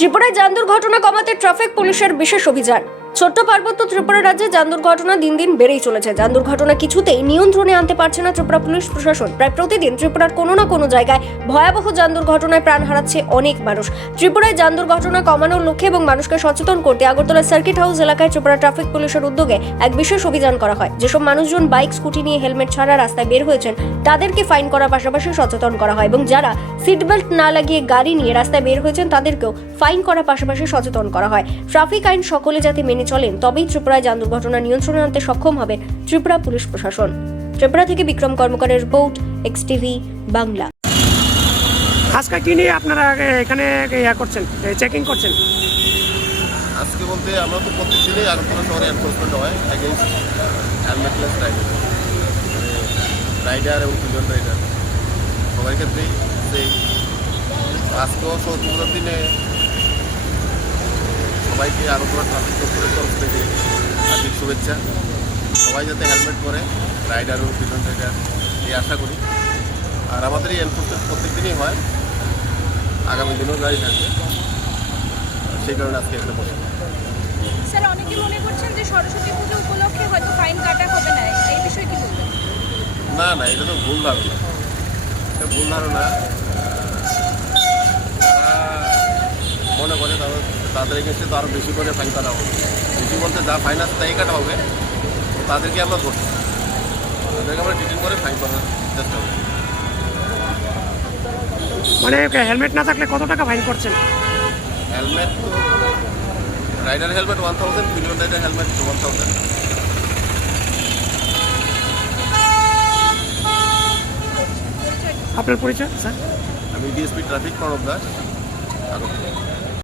ত্রিপুরায় যান দুর্ঘটনা কমাতে ট্রাফিক পুলিশের বিশেষ অভিযান। ছোট্ট পার্বত্য ত্রিপুরা রাজ্যে যান দুর্ঘটনা দিন দিন বেড়েই চলেছে। যান দুর্ঘটনা কিছুতেই নিয়ন্ত্রণে আনতে পারছে না ত্রিপুরা পুলিশ প্রশাসন। প্রায় প্রতিদিন ত্রিপুরার কোনো না কোনো জায়গায় ভয়াবহ যান দুর্ঘটনায় প্রাণ হারাচ্ছে অনেক মানুষ। ত্রিপুরায় যান দুর্ঘটনা কমানোর লক্ষ্যে এবং মানুষকে সচেতন করতে আগরতলা সার্কিট হাউস এলাকায় ত্রিপুরা ট্রাফিক পুলিশের উদ্যোগে এক বিশেষ অভিযান করা হয়। যেসব মানুষজন বাইক, স্কুটি নিয়ে হেলমেট ছাড়া রাস্তায় বের হয়েছেন, তাদেরকে ফাইন করার পাশাপাশি সচেতন করা হয় এবং যারা সিট বেল্ট না লাগিয়ে গাড়ি নিয়ে রাস্তায় বের হয়েছেন, তাদেরকেও ফাইন করার পাশাপাশি সচেতন করা হয়। ট্রাফিক আইন সকলে যাতে মেনে চলেন তবেই ত্রিপুরায় যান দুর্ঘটনা নিয়ন্ত্রণে আনতে সক্ষম হবে ত্রিপুরা পুলিশ প্রশাসন। ত্রিপুরা থেকে বিক্রম কর্মকারের রিপোর্ট এক্স টিভি বাংলা। আজকে কি নিয়ে আপনারা এখানে ইয়া করছেন চেকিং করছেন? আজকে বলতে আমরা তো প্রত্যেক দিনই শহরে এনফোর্সমেন্ট হয় অ্যাগেনস্ট হেলমেটলেস রাইডার রাইডার এবং পিজন রাইডার সবার ক্ষেত্রেই সেই আজকেও দিনে সবাইকে আগরতলা ট্রাফিক দপ্তরের তরফ থেকে হার্দিক শুভেচ্ছা। সবাই যাতে হেলমেট পরে রাইডার এবং পিজন রাইডার এই আশা করি। আর আমাদের এই এনফোর্সমেন্ট প্রত্যেক দিনই হয়। আগামী দিনেও গাড়ি থাকবে। সেই কারণে আজকে এখানে বসে। স্যার অনেকে মনে করছেন যে সরস্বতী পুজো উপলক্ষে হয়তো ফাইন কাটা হবে না। এই বিষয়ে কি বলবেন? না না এটা তো ভুল ধারণা। ভুল ধারণা তারা মনে করে তাদের এগেন্সে তো আরও বেশি করে ফাইন কাটা হবে। বেশি বলতে যা ফাইন আছে তাই কাটা হবে তাদেরকে আমরা ধরছি তাদেরকে আমরা ডিটেন করে ফাইন করার চেষ্টা করি মানে হেলমেট না থাকলে কত টাকা ফাইন করছেন? হেলমেট তো rider helmet one thousand pillion rider helmet one thousand আপনার পরিচয় স্যার? আমি ডিএসপি ট্রাফিক প্রণব দাস